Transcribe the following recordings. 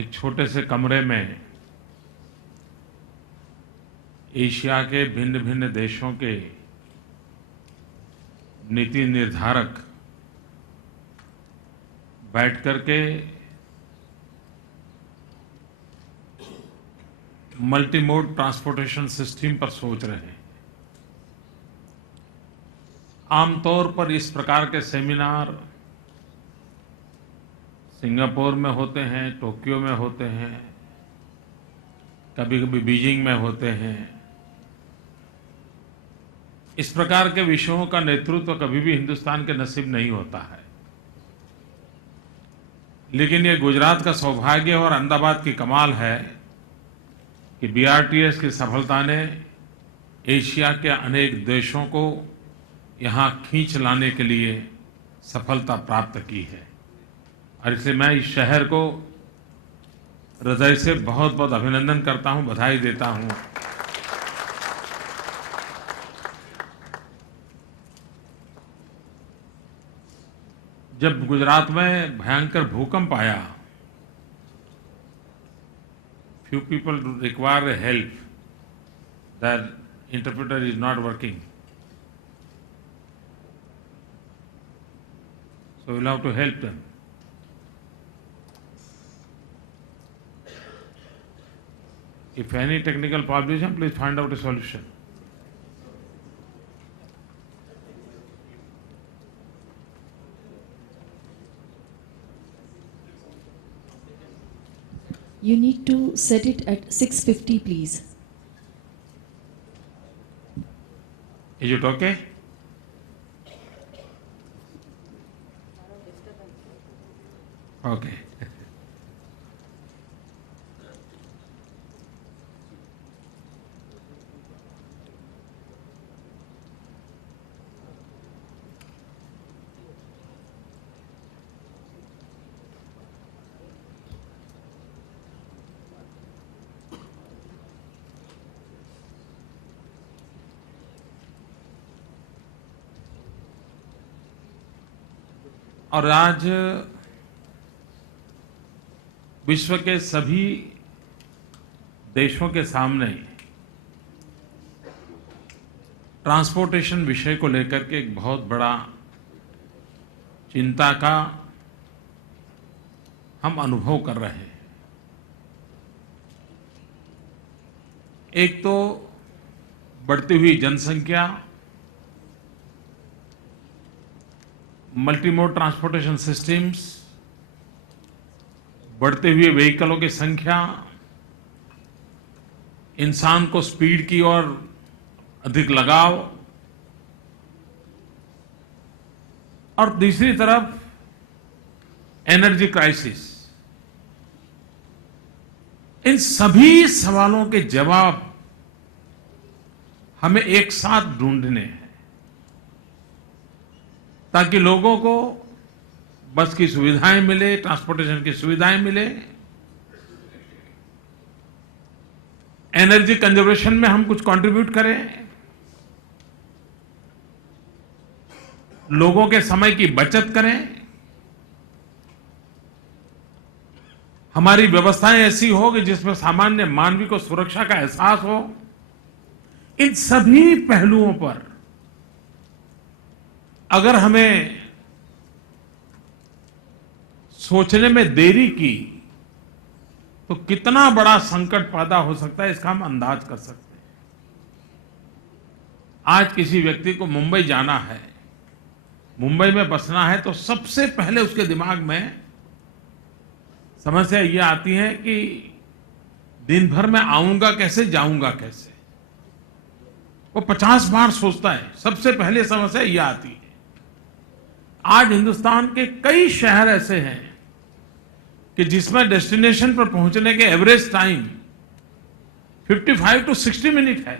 एक छोटे से कमरे में एशिया के भिन्न भिन्न देशों के नीति निर्धारक बैठ करके मल्टी मोड ट्रांसपोर्टेशन सिस्टम पर सोच रहे हैं। आमतौर पर इस प्रकार के सेमिनार सिंगापुर में होते हैं, टोक्यो में होते हैं, कभी कभी बीजिंग में होते हैं। इस प्रकार के विषयों का नेतृत्व कभी भी हिंदुस्तान के नसीब नहीं होता है, लेकिन ये गुजरात का सौभाग्य और अहमदाबाद की कमाल है कि बीआरटीएस की सफलता ने एशिया के अनेक देशों को यहाँ खींच लाने के लिए सफलता प्राप्त की है। और इसलिए मैं इस शहर को हृदय से बहुत बहुत अभिनंदन करता हूँ, बधाई देता हूँ। जब गुजरात में भयंकर भूकंप आया, few people require help, that interpreter is not working, so we'll have to help them. If any technical problem, please find out a solution. You need to set it at 650, please. Is it okay? Okay. और आज विश्व के सभी देशों के सामने transportation विषय को लेकर के एक बहुत बड़ा चिंता का हम अनुभव कर रहे हैं। एक तो बढ़ती हुई जनसंख्या, मल्टी मोड ट्रांसपोर्टेशन सिस्टम्स, बढ़ते हुए व्हीकलों की संख्या, इंसान को स्पीड की ओर अधिक लगाव, और दूसरी तरफ एनर्जी क्राइसिस। इन सभी सवालों के जवाब हमें एक साथ ढूंढने हैं ताकि लोगों को बस की सुविधाएं मिले, ट्रांसपोर्टेशन की सुविधाएं मिले, एनर्जी कंजर्वेशन में हम कुछ कंट्रीब्यूट करें, लोगों के समय की बचत करें, हमारी व्यवस्थाएं ऐसी हो कि जिसमें सामान्य मानवी को सुरक्षा का एहसास हो। इन सभी पहलुओं पर अगर हमें सोचने में देरी की तो कितना बड़ा संकट पैदा हो सकता है, इसका हम अंदाज कर सकते हैं। आज किसी व्यक्ति को मुंबई जाना है, मुंबई में बसना है, तो सबसे पहले उसके दिमाग में समस्या यह आती है कि दिन भर में आऊंगा कैसे, जाऊंगा कैसे। वो 50 बार सोचता है, सबसे पहले समस्या यह आती है। आज हिंदुस्तान के कई शहर ऐसे हैं कि जिसमें डेस्टिनेशन पर पहुंचने के एवरेज टाइम 55 to 60 मिनट है।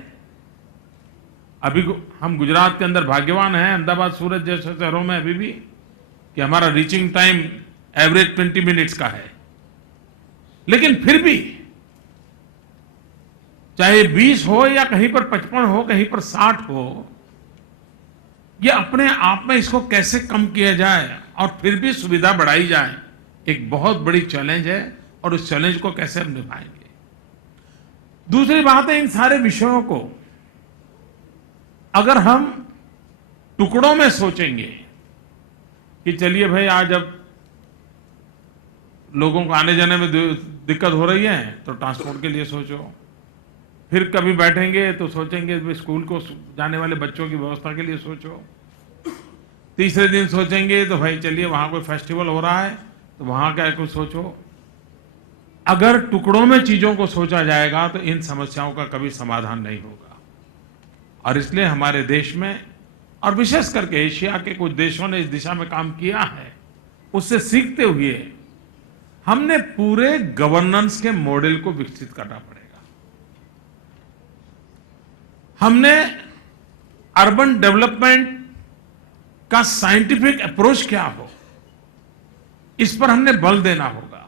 अभी हम गुजरात के अंदर भाग्यवान हैं, अहमदाबाद, सूरत जैसे शहरों में अभी भी, कि हमारा रीचिंग टाइम एवरेज 20 मिनट्स का है। लेकिन फिर भी चाहे 20 हो या कहीं पर 55 हो, कहीं पर 60 हो, ये अपने आप में इसको कैसे कम किया जाए और फिर भी सुविधा बढ़ाई जाए, एक बहुत बड़ी चैलेंज है। और उस चैलेंज को कैसे हम निभाएंगे। दूसरी बात है, इन सारे विषयों को अगर हम टुकड़ों में सोचेंगे कि चलिए भाई आज अब लोगों को आने जाने में दिक्कत हो रही है तो ट्रांसपोर्ट के लिए सोचो, फिर कभी बैठेंगे तो सोचेंगे भाई स्कूल को जाने वाले बच्चों की व्यवस्था के लिए सोचो, तीसरे दिन सोचेंगे तो भाई चलिए वहां कोई फेस्टिवल हो रहा है तो वहां का कुछ सोचो। अगर टुकड़ों में चीजों को सोचा जाएगा तो इन समस्याओं का कभी समाधान नहीं होगा। और इसलिए हमारे देश में और विशेष करके एशिया के कुछ देशों ने इस दिशा में काम किया है, उससे सीखते हुए हमने पूरे गवर्नेंस के मॉडल को विकसित करना पड़ेगा। हमने अर्बन डेवलपमेंट का साइंटिफिक अप्रोच क्या हो, इस पर हमने बल देना होगा।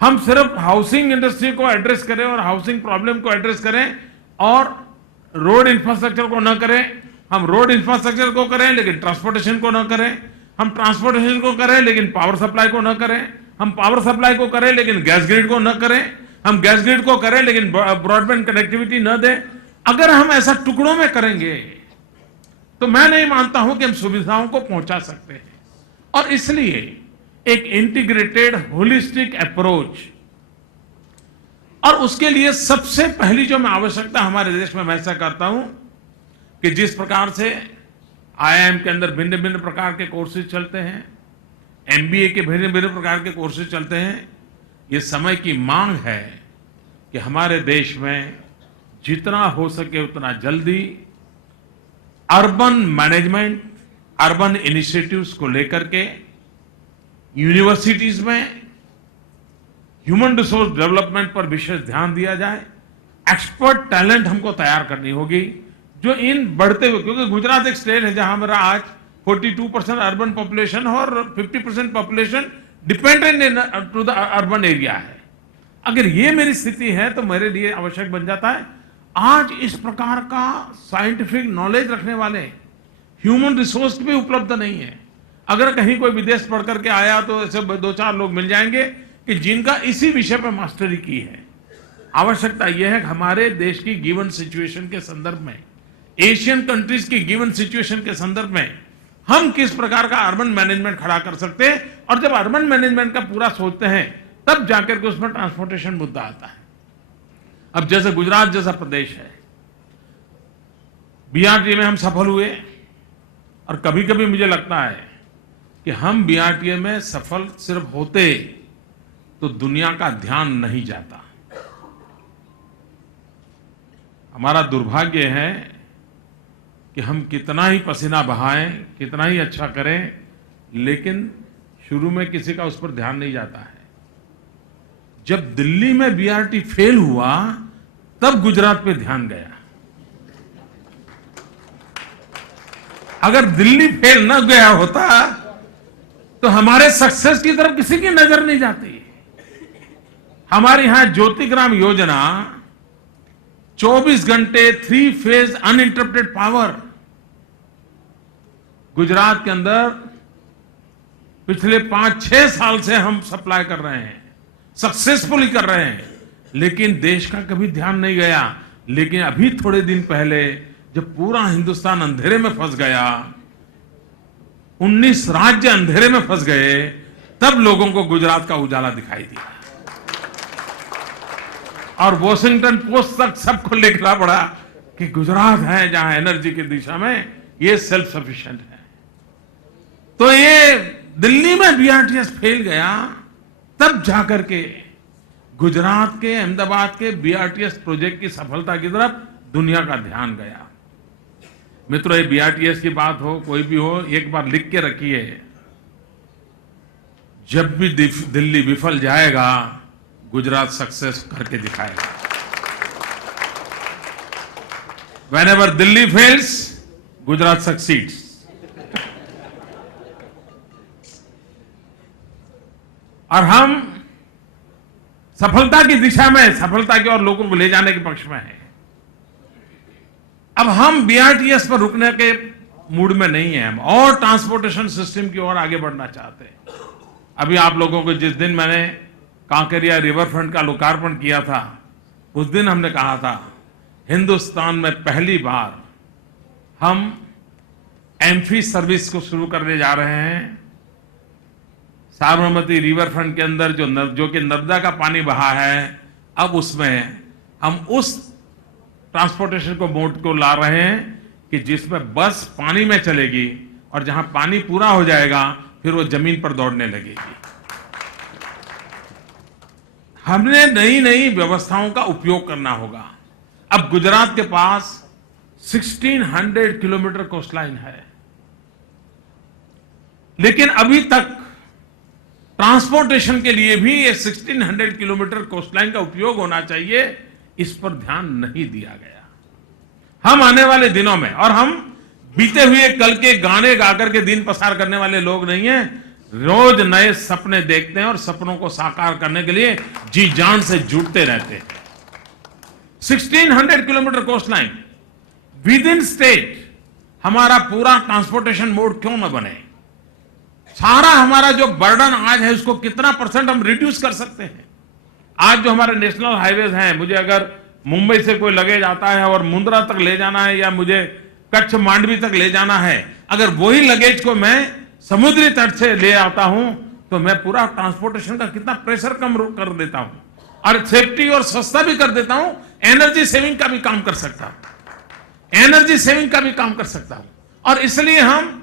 हम सिर्फ हाउसिंग इंडस्ट्री को एड्रेस करें और हाउसिंग प्रॉब्लम को एड्रेस करें और रोड इंफ्रास्ट्रक्चर को न करें, हम रोड इंफ्रास्ट्रक्चर को करें लेकिन ट्रांसपोर्टेशन को न करें, हम ट्रांसपोर्टेशन को करें लेकिन पावर सप्लाई को न करें, हम पावर सप्लाई को करें लेकिन गैस ग्रिड को न करें, हम गैस ग्रिड को करें लेकिन ब्रॉडबैंड कनेक्टिविटी न दें। अगर हम ऐसा टुकड़ों में करेंगे तो मैं नहीं मानता हूं कि हम सुविधाओं को पहुंचा सकते हैं। और इसलिए एक इंटीग्रेटेड होलिस्टिक अप्रोच, और उसके लिए सबसे पहली जो मैं आवश्यकता हमारे देश में मैं ऐसा करता हूं कि जिस प्रकार से आईआईएम के अंदर भिन्न भिन्न प्रकार के कोर्सेज चलते हैं, एमबीए के भिन्न भिन्न प्रकार के कोर्सेज चलते हैं, ये समय की मांग है कि हमारे देश में जितना हो सके उतना जल्दी अर्बन मैनेजमेंट, अर्बन इनिशिएटिव्स को लेकर के यूनिवर्सिटीज में ह्यूमन रिसोर्स डेवलपमेंट पर विशेष ध्यान दिया जाए। एक्सपर्ट टैलेंट हमको तैयार करनी होगी जो इन बढ़ते हुए, क्योंकि गुजरात एक स्टेट है जहां मेरा आज 42% अर्बन पॉपुलेशन और 50% population dependent to the urban area है। अगर ये मेरी स्थिति है तो मेरे लिए आवश्यक बन जाता है आज इस प्रकार का साइंटिफिक नॉलेज रखने वाले ह्यूमन रिसोर्स भी उपलब्ध नहीं है। अगर कहीं कोई विदेश पढ़ करके आया तो ऐसे 2-4 लोग मिल जाएंगे कि जिनका इसी विषय पर मास्टरी की है। आवश्यकता यह है कि हमारे देश की गिवन सिचुएशन के संदर्भ में, एशियन कंट्रीज की गिवन सिचुएशन के संदर्भ में हम किस प्रकार का अर्बन मैनेजमेंट खड़ा कर सकते हैं, और जब अर्बन मैनेजमेंट का पूरा सोचते हैं तब जाकर के उसमें ट्रांसपोर्टेशन मुद्दा आता है। अब जैसे गुजरात जैसा प्रदेश है, बीआरटीए में हम सफल हुए, और कभी कभी मुझे लगता है कि हम बीआरटीए में सफल सिर्फ होते तो दुनिया का ध्यान नहीं जाता। हमारा दुर्भाग्य है कि हम कितना ही पसीना बहाएं, कितना ही अच्छा करें, लेकिन शुरू में किसी का उस पर ध्यान नहीं जाता है। जब दिल्ली में बीआरटी फेल हुआ तब गुजरात पे ध्यान गया। अगर दिल्ली फेल न गया होता तो हमारे सक्सेस की तरफ किसी की नजर नहीं जाती। हमारे यहां ज्योतिग्राम योजना 24 घंटे 3 फेज अनइंटरप्टेड पावर गुजरात के अंदर पिछले 5-6 साल से हम सप्लाई कर रहे हैं, सक्सेसफुली कर रहे हैं, लेकिन देश का कभी ध्यान नहीं गया। लेकिन अभी थोड़े दिन पहले जब पूरा हिंदुस्तान अंधेरे में फंस गया, 19 राज्य अंधेरे में फंस गए, तब लोगों को गुजरात का उजाला दिखाई दिया और वॉशिंगटन पोस्ट तक सबको लिखना पड़ा कि गुजरात है जहां एनर्जी की दिशा में ये सेल्फ सफिशिएंट है। तो ये दिल्ली में बीआरटीएस फेल गया, तब जाकर के गुजरात के, अहमदाबाद के बीआरटीएस प्रोजेक्ट की सफलता की तरफ दुनिया का ध्यान गया। मित्रों, ये बीआरटीएस की बात हो, कोई भी हो, एक बार लिख के रखिए, जब भी दिल्ली विफल जाएगा गुजरात सक्सेस करके दिखाएगा। Whenever Delhi fails, Gujarat succeeds. और हम सफलता की दिशा में, सफलता की ओर लोगों को ले जाने के पक्ष में हैं। अब हम बीआरटीएस पर रुकने के मूड में नहीं है, हम और ट्रांसपोर्टेशन सिस्टम की ओर आगे बढ़ना चाहते हैं। अभी आप लोगों को जिस दिन मैंने कांकरिया रिवर फ्रंट का लोकार्पण किया था, उस दिन हमने कहा था हिंदुस्तान में पहली बार हम एम्फी सर्विस को शुरू करने जा रहे हैं। साबरमती रिवर फ्रंट के अंदर जो कि नर्मदा का पानी बहा है, अब उसमें हम उस ट्रांसपोर्टेशन को मोड को ला रहे हैं कि जिसमें बस पानी में चलेगी और जहां पानी पूरा हो जाएगा फिर वो जमीन पर दौड़ने लगेगी। हमने नई नई व्यवस्थाओं का उपयोग करना होगा। अब गुजरात के पास 1600 किलोमीटर कोस्टलाइन है, लेकिन अभी तक ट्रांसपोर्टेशन के लिए भी ये 1600 किलोमीटर कोस्टलाइन का उपयोग होना चाहिए, इस पर ध्यान नहीं दिया गया। हम आने वाले दिनों में, और हम बीते हुए कल के गाने गाकर के दिन पसार करने वाले लोग नहीं हैं, रोज नए सपने देखते हैं और सपनों को साकार करने के लिए जी जान से जुटते रहते हैं। 1600 kilometre coastline with in state हमारा पूरा ट्रांसपोर्टेशन मोड क्यों न बने? सारा हमारा जो बर्डन आज है उसको कितना % हम रिड्यूस कर सकते हैं? आज जो हमारे नेशनल हाईवेज हैं, मुझे अगर मुंबई से कोई लगेज आता है और मुंद्रा तक ले जाना है या मुझे कच्छ मांडवी तक ले जाना है, अगर वही लगेज को मैं समुद्री तट से ले आता हूं तो मैं पूरा ट्रांसपोर्टेशन का कितना प्रेशर कम कर देता हूं और सेफ्टी और सस्ता भी कर देता हूं। एनर्जी सेविंग का भी काम कर सकता हूं, एनर्जी सेविंग का भी काम कर सकता हूं। और इसलिए हम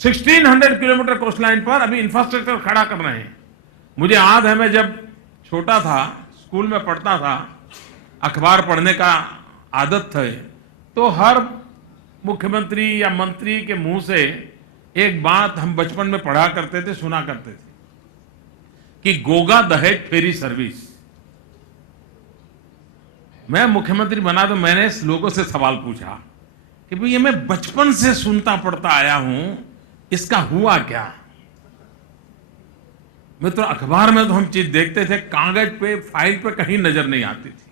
1600 किलोमीटर कोस्टलाइन पर अभी इंफ्रास्ट्रक्चर खड़ा कर रहे हैं। मुझे याद है, मैं जब छोटा था, स्कूल में पढ़ता था, अखबार पढ़ने का आदत थे, तो हर मुख्यमंत्री या मंत्री के मुंह से एक बात हम बचपन में पढ़ा करते थे, सुना करते थे कि गोगा दहेज फेरी सर्विस। मैं मुख्यमंत्री बना तो मैंने लोगों से सवाल पूछा कि भाई ये मैं बचपन से सुनता पढ़ता आया हूं, इसका हुआ क्या? मित्रों, अखबार में तो हम चीज देखते थे, कागज पे फाइल पे कहीं नजर नहीं आती थी।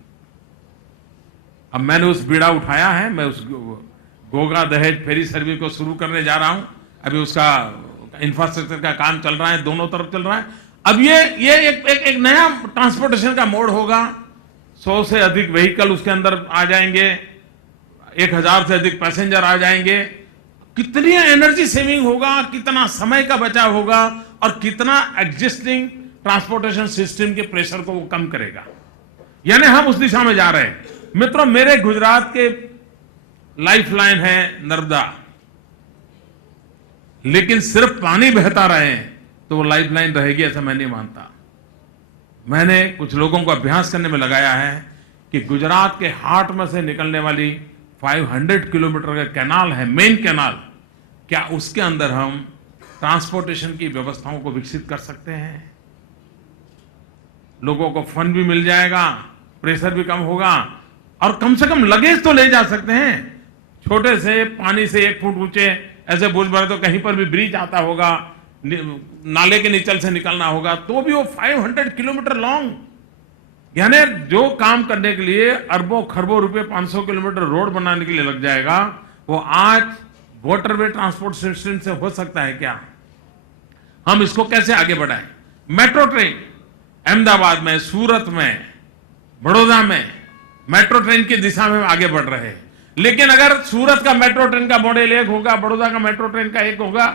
अब मैंने उस बीड़ा उठाया है, मैं उस गोगा दहेज फेरी सर्विस को शुरू करने जा रहा हूं। अभी उसका इंफ्रास्ट्रक्चर का काम चल रहा है, दोनों तरफ चल रहा है। अब ये एक नया ट्रांसपोर्टेशन का मोड होगा। 100 से अधिक व्हीकल उसके अंदर आ जाएंगे, 1000 से अधिक पैसेंजर आ जाएंगे। कितनी एनर्जी सेविंग होगा, कितना समय का बचाव होगा और कितना एग्जिस्टिंग ट्रांसपोर्टेशन सिस्टम के प्रेशर को वो कम करेगा। यानी हम उस दिशा में जा रहे हैं। मित्रों, मेरे गुजरात के लाइफलाइन है नर्मदा, लेकिन सिर्फ पानी बहता रहे तो वो लाइफलाइन रहेगी ऐसा मैं नहीं मानता। मैंने कुछ लोगों को अभ्यास करने में लगाया है कि गुजरात के हार्ट में से निकलने वाली 500 किलोमीटर का कैनाल है, मेन कैनाल, क्या उसके अंदर हम ट्रांसपोर्टेशन की व्यवस्थाओं को विकसित कर सकते हैं? लोगों को फंड भी मिल जाएगा, प्रेशर भी कम होगा और कम से कम लगेज तो ले जा सकते हैं। छोटे से पानी से 1 फुट ऊंचे ऐसे बोझ भरे तो कहीं पर भी ब्रिज आता होगा, नाले के नीचल से निकलना होगा, तो भी वो 500 किलोमीटर लॉन्ग, यानी जो काम करने के लिए अरबों खरबों रुपए 500 किलोमीटर रोड बनाने के लिए लग जाएगा, वो आज वाटरवे ट्रांसपोर्ट सिस्टम से हो सकता है क्या? हम इसको कैसे आगे बढ़ाएं? मेट्रो ट्रेन अहमदाबाद में, सूरत में, बड़ौदा में मेट्रो ट्रेन की दिशा में आगे बढ़ रहे हैं। लेकिन अगर सूरत का मेट्रो ट्रेन का मॉडल एक होगा, बड़ौदा का मेट्रो ट्रेन का एक होगा,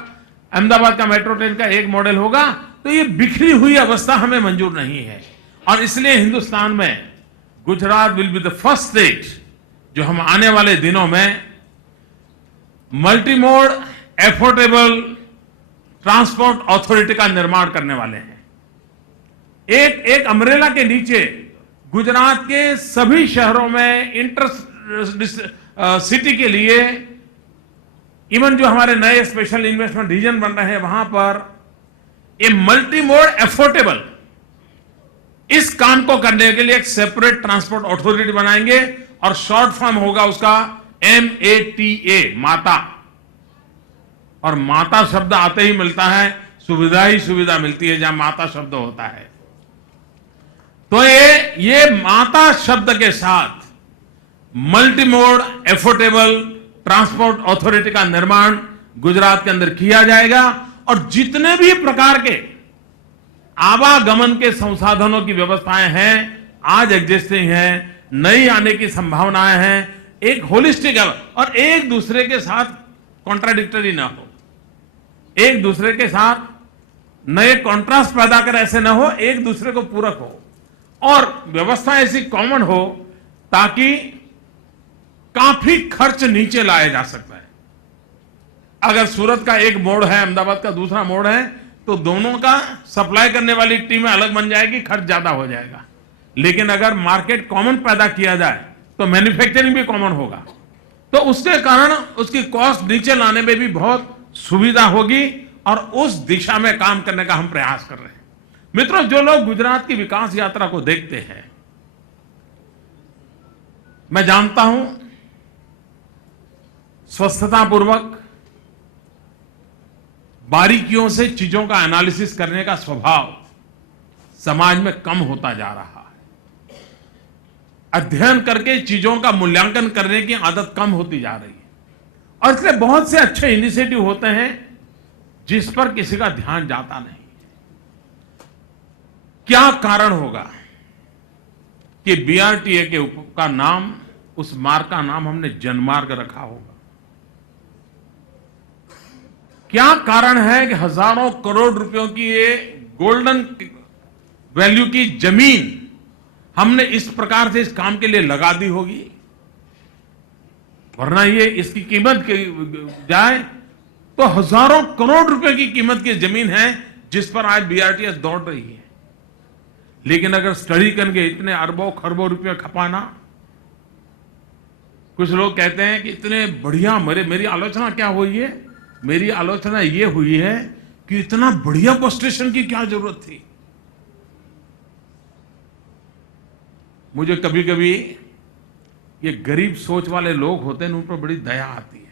अहमदाबाद का मेट्रो ट्रेन का एक मॉडल होगा, तो ये बिखरी हुई अवस्था हमें मंजूर नहीं है। और इसलिए हिंदुस्तान में Gujarat will be the first state जो हम आने वाले दिनों में मल्टीमोड एफोर्डेबल ट्रांसपोर्ट अथॉरिटी का निर्माण करने वाले हैं। एक अम्ब्रेला के नीचे गुजरात के सभी शहरों में इंटर सिटी के लिए, इवन जो हमारे नए स्पेशल इन्वेस्टमेंट रीजन बन रहे हैं वहां पर ये मल्टीमोड एफोर्डेबल, इस काम को करने के लिए एक सेपरेट ट्रांसपोर्ट अथॉरिटी बनाएंगे और शॉर्ट फॉर्म होगा उसका MATA, माता। और माता शब्द आते ही मिलता है, सुविधा ही सुविधा मिलती है जहां माता शब्द होता है। तो ये माता शब्द के साथ मल्टीमोड एफोर्डेबल ट्रांसपोर्ट अथॉरिटी का निर्माण गुजरात के अंदर किया जाएगा और जितने भी प्रकार के आवागमन के संसाधनों की व्यवस्थाएं हैं, आज एग्जिस्टिंग है, नई आने की संभावनाएं हैं, एक होलिस्टिक और एक दूसरे के साथ कॉन्ट्राडिक्टरी ना हो, एक दूसरे के साथ नए कॉन्ट्रास्ट पैदा कर ऐसे ना हो, एक दूसरे को पूरक हो और व्यवस्था ऐसी कॉमन हो ताकि काफी खर्च नीचे लाया जा सकता है। अगर सूरत का एक मोड़ है, अहमदाबाद का दूसरा मोड़ है, तो दोनों का सप्लाई करने वाली टीमें अलग बन जाएगी, खर्च ज्यादा हो जाएगा। लेकिन अगर मार्केट कॉमन पैदा किया जाए तो मैन्युफैक्चरिंग भी कॉमन होगा, तो उसके कारण उसकी कॉस्ट नीचे लाने में भी बहुत सुविधा होगी और उस दिशा में काम करने का हम प्रयास कर रहे हैं। मित्रों, जो लोग गुजरात की विकास यात्रा को देखते हैं, मैं जानता हूं स्वस्थतापूर्वक बारीकियों से चीजों का एनालिसिस करने का स्वभाव समाज में कम होता जा रहा है। अध्ययन करके चीजों का मूल्यांकन करने की आदत कम होती जा रही है और इसलिए बहुत से अच्छे इनिशिएटिव होते हैं जिस पर किसी का ध्यान जाता नहीं। क्या कारण होगा कि बीआरटीए के का नाम, उस मार्ग का नाम हमने जनमार्ग रखा होगा? क्या कारण है कि हजारों करोड़ रुपयों की ये गोल्डन वैल्यू की जमीन हमने इस प्रकार से इस काम के लिए लगा दी होगी? वरना ये इसकी कीमत जाए तो हजारों करोड़ रुपए की कीमत की जमीन है जिस पर आज बीआरटीएस दौड़ रही है। लेकिन अगर स्टडी करके इतने अरबों खरबों रुपए खपाना, कुछ लोग कहते हैं कि इतने बढ़िया, मेरी आलोचना क्या हुई है? मेरी आलोचना ये हुई है कि इतना बढ़िया बस स्टेशन की क्या जरूरत थी। मुझे कभी कभी ये गरीब सोच वाले लोग होते हैं, उन पर बड़ी दया आती है।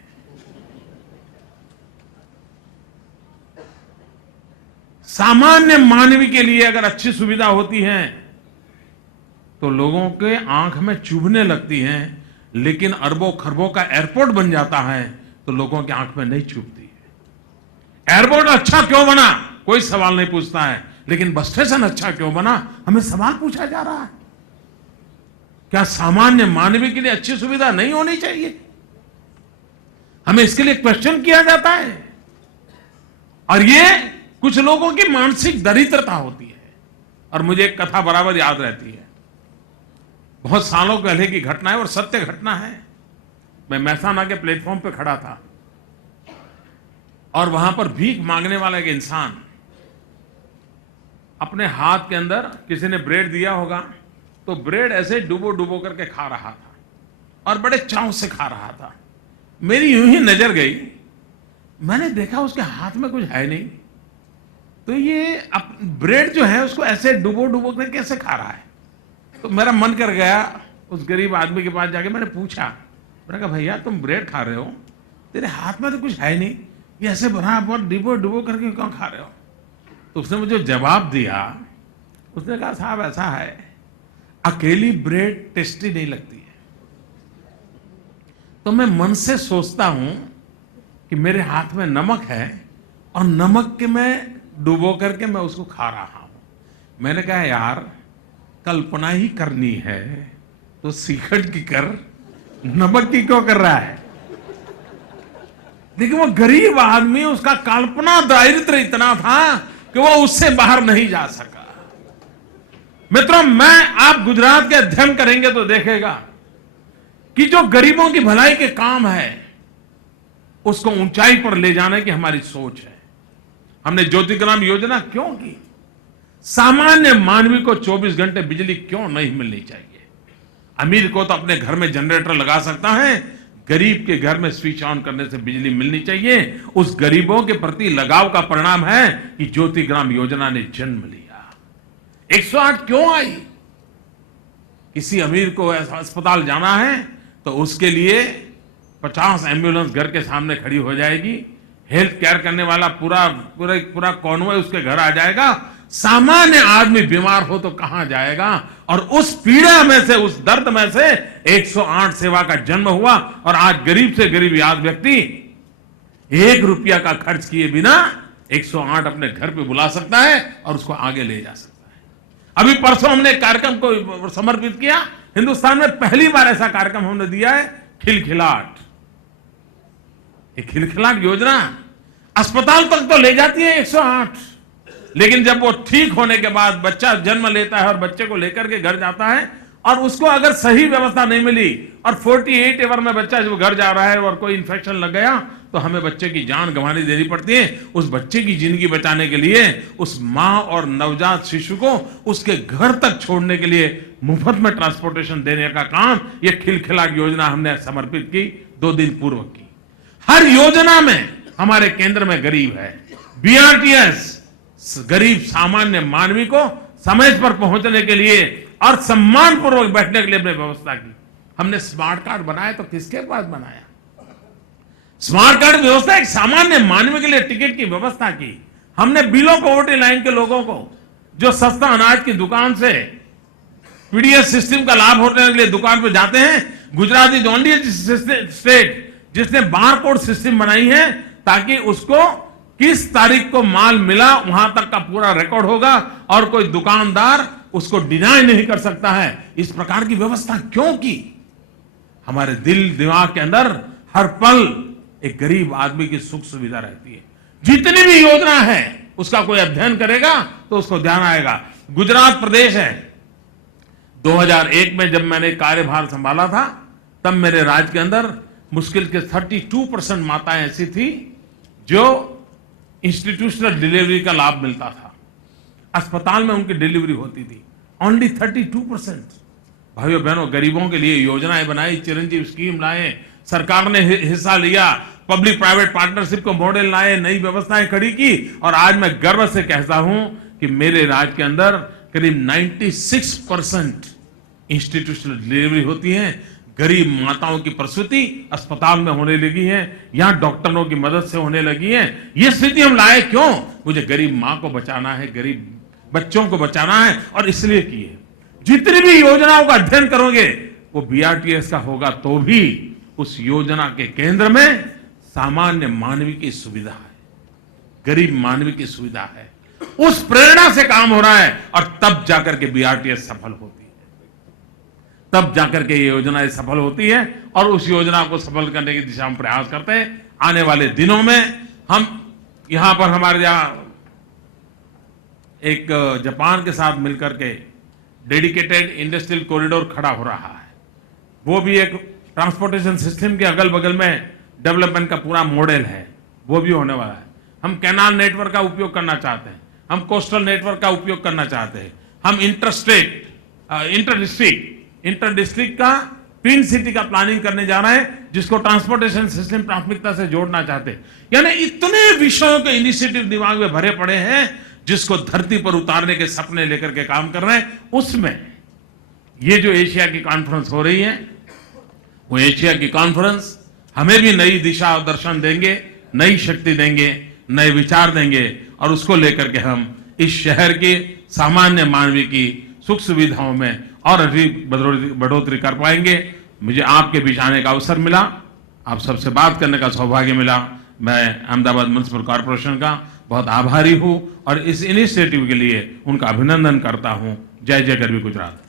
सामान्य मानवी के लिए अगर अच्छी सुविधा होती है तो लोगों के आंख में चुभने लगती है, लेकिन अरबों खरबों का एयरपोर्ट बन जाता है तो लोगों की आंख में नहीं चुभती है। एयरपोर्ट अच्छा क्यों बना, कोई सवाल नहीं पूछता है, लेकिन बस स्टेशन अच्छा क्यों बना, हमें सवाल पूछा जा रहा है। क्या सामान्य मानवी के लिए अच्छी सुविधा नहीं होनी चाहिए? हमें इसके लिए क्वेश्चन किया जाता है। और ये कुछ लोगों की मानसिक दरिद्रता होती है। और मुझे एक कथा बराबर याद रहती है, बहुत सालों पहले की घटना है और सत्य घटना है। मैं महसाना के प्लेटफॉर्म पे खड़ा था और वहां पर भीख मांगने वाला एक इंसान अपने हाथ के अंदर, किसी ने ब्रेड दिया होगा तो ब्रेड ऐसे डुबो डुबो करके खा रहा था और बड़े चाव से खा रहा था। मेरी यूं ही नजर गई, मैंने देखा उसके हाथ में कुछ है नहीं, तो ये ब्रेड जो है उसको ऐसे डुबो डुबो कर कैसे खा रहा है। तो मेरा मन कर गया उस गरीब आदमी के पास जाके मैंने पूछा, मैंने कहा भैया तुम ब्रेड खा रहे हो, तेरे हाथ में तो कुछ है नहीं, ये ऐसे बराबर डुबो डुबो करके क्यों खा रहे हो? तो उसने मुझे जवाब दिया, उसने कहा साहब ऐसा है, अकेली ब्रेड टेस्टी नहीं लगती है। तो मैं मन से सोचता हूं कि मेरे हाथ में नमक है और नमक के मैं डुबो करके मैं उसको खा रहा हूं। मैंने कहा यार कल्पना ही करनी है तो सीखट की कर, नमक की क्यों कर रहा है? लेकिन वो गरीब आदमी, उसका कल्पना दारिद्र्य इतना था कि वो उससे बाहर नहीं जा सका। मित्रों, आप गुजरात के अध्ययन करेंगे तो देखेगा कि जो गरीबों की भलाई के काम है उसको ऊंचाई पर ले जाने की हमारी सोच है। हमने ज्योतिग्राम योजना क्यों की? सामान्य मानवी को 24 घंटे बिजली क्यों नहीं मिलनी चाहिए? अमीर को तो अपने घर में जनरेटर लगा सकता है, गरीब के घर में स्विच ऑन करने से बिजली मिलनी चाहिए। उस गरीबों के प्रति लगाव का परिणाम है कि ज्योतिग्राम योजना ने जन्म लिया। 108 क्यों आई? किसी अमीर को अस्पताल जाना है तो उसके लिए 50 एम्बुलेंस घर के सामने खड़ी हो जाएगी, हेल्थ केयर करने वाला पूरा कॉन्वॉय उसके घर आ जाएगा। सामान्य आदमी बीमार हो तो कहां जाएगा? और उस पीड़ा में से, उस दर्द में से 108 सेवा का जन्म हुआ और आज गरीब से गरीब व्यक्ति 1 रुपया का खर्च किए बिना 108 अपने घर पे बुला सकता है और उसको आगे ले जा सकता है। अभी परसों हमने एक कार्यक्रम को समर्पित किया। हिंदुस्तान में पहली बार ऐसा कार्यक्रम हमने दिया है, खिलखिलाट। एक खिलखिलाट योजना अस्पताल तक तो ले जाती है 108, लेकिन जब वो ठीक होने के बाद बच्चा जन्म लेता है और बच्चे को लेकर के घर जाता है और उसको अगर सही व्यवस्था नहीं मिली और 48 आवर में बच्चा जब घर जा रहा है और कोई इन्फेक्शन लग गया तो हमें बच्चे की जान गंवानी देनी पड़ती है। उस बच्चे की जिंदगी बचाने के लिए उस मां और नवजात शिशु को उसके घर तक छोड़ने के लिए मुफ्त में ट्रांसपोर्टेशन देने का काम ये खिलखिलाट योजना हमने समर्पित की 2 दिन पूर्व की। हर योजना में हमारे केंद्र में गरीब है। बीआरटीएस गरीब सामान्य मानवी को समय पर पहुंचने के लिए और सम्मान पूर्वक बैठने के लिए हमने व्यवस्था की। हमने स्मार्ट कार्ड बनाया तो किसके पास बनाया? स्मार्ट कार्ड व्यवस्था एक सामान्य मानवी के लिए टिकट की व्यवस्था की। हमने बिलो पॉवर्टी लाइन के लोगों को जो सस्ता अनाज की दुकान से पीडीएस सिस्टम का लाभ होने के लिए दुकान पर जाते हैं, गुजरात इज ओनली स्टेट जिसने बार कोड सिस्टम बनाई है ताकि उसको किस तारीख को माल मिला वहां तक का पूरा रिकॉर्ड होगा और कोई दुकानदार उसको डिनाई नहीं कर सकता है। इस प्रकार की व्यवस्था क्यों की? हमारे दिल दिमाग के अंदर हर पल एक गरीब आदमी की सुख सुविधा रहती है। जितनी भी योजना है उसका कोई अध्ययन करेगा तो उसको ध्यान आएगा। गुजरात प्रदेश है, 2001 में जब मैंने कार्यभार संभाला था तब मेरे राज्य के अंदर मुश्किल के 32% माताएं ऐसी थी जो इंस्टीट्यूशनल डिलीवरी का लाभ मिलता था, अस्पताल में उनकी डिलीवरी होती थी। ओनली 32%। भाइयों बहनों, गरीबों के लिए योजनाएं बनाई, चिरंजीव स्कीम लाए, सरकार ने हिस्सा लिया, पब्लिक प्राइवेट पार्टनरशिप को मॉडल लाए, नई व्यवस्थाएं खड़ी की और आज मैं गर्व से कहता हूं कि मेरे राज्य के अंदर करीब 96% इंस्टीट्यूशनल डिलीवरी होती है। गरीब माताओं की प्रसूति अस्पताल में होने लगी है, यहां डॉक्टरों की मदद से होने लगी है। यह स्थिति हम लाए क्यों? मुझे गरीब मां को बचाना है, गरीब बच्चों को बचाना है और इसलिए की है। जितनी भी योजनाओं का अध्ययन करोगे वो बीआरटीएस का होगा तो भी उस योजना के केंद्र में सामान्य मानवी की सुविधा है, गरीब मानवी की सुविधा है। उस प्रेरणा से काम हो रहा है और तब जाकर के बीआरटीएस सफल होती है, तब जाकर के ये योजनाएं सफल होती है और उस योजना को सफल करने की दिशा में प्रयास करते हैं। आने वाले दिनों में हम यहां पर हमारे यहां एक जापान के साथ मिलकर के डेडिकेटेड इंडस्ट्रियल कॉरिडोर खड़ा हो रहा है। वो भी एक ट्रांसपोर्टेशन सिस्टम के अगल बगल में डेवलपमेंट का पूरा मॉडल है, वो भी होने वाला है। हम कैनाल नेटवर्क का उपयोग करना चाहते हैं, हम कोस्टल नेटवर्क का उपयोग करना चाहते हैं, हम इंटर डिस्ट्रिक्ट का ट्विन सिटी का प्लानिंग करने जा रहे हैं जिसको ट्रांसपोर्टेशन सिस्टम प्राथमिकता से जोड़ना चाहते हैं। यानी इतने विषयों के इनिशिएटिव दिमाग में भरे पड़े हैं जिसको धरती पर उतारने के सपने लेकर के काम कर रहे हैं। उसमें ये जो एशिया की कॉन्फ्रेंस हो रही है वो एशिया की कॉन्फ्रेंस हमें भी नई दिशा और दर्शन देंगे, नई शक्ति देंगे, नए विचार देंगे और उसको लेकर के हम इस शहर के सामान्य मानवी की सुख सुविधाओं में और अधिक बढ़ोतरी कर पाएंगे। मुझे आपके बीच आने का अवसर मिला, आप सबसे बात करने का सौभाग्य मिला। मैं अहमदाबाद म्युनिसिपल कॉर्पोरेशन का बहुत आभारी हूं और इस इनिशिएटिव के लिए उनका अभिनंदन करता हूं। जय जय गरवी गुजरात।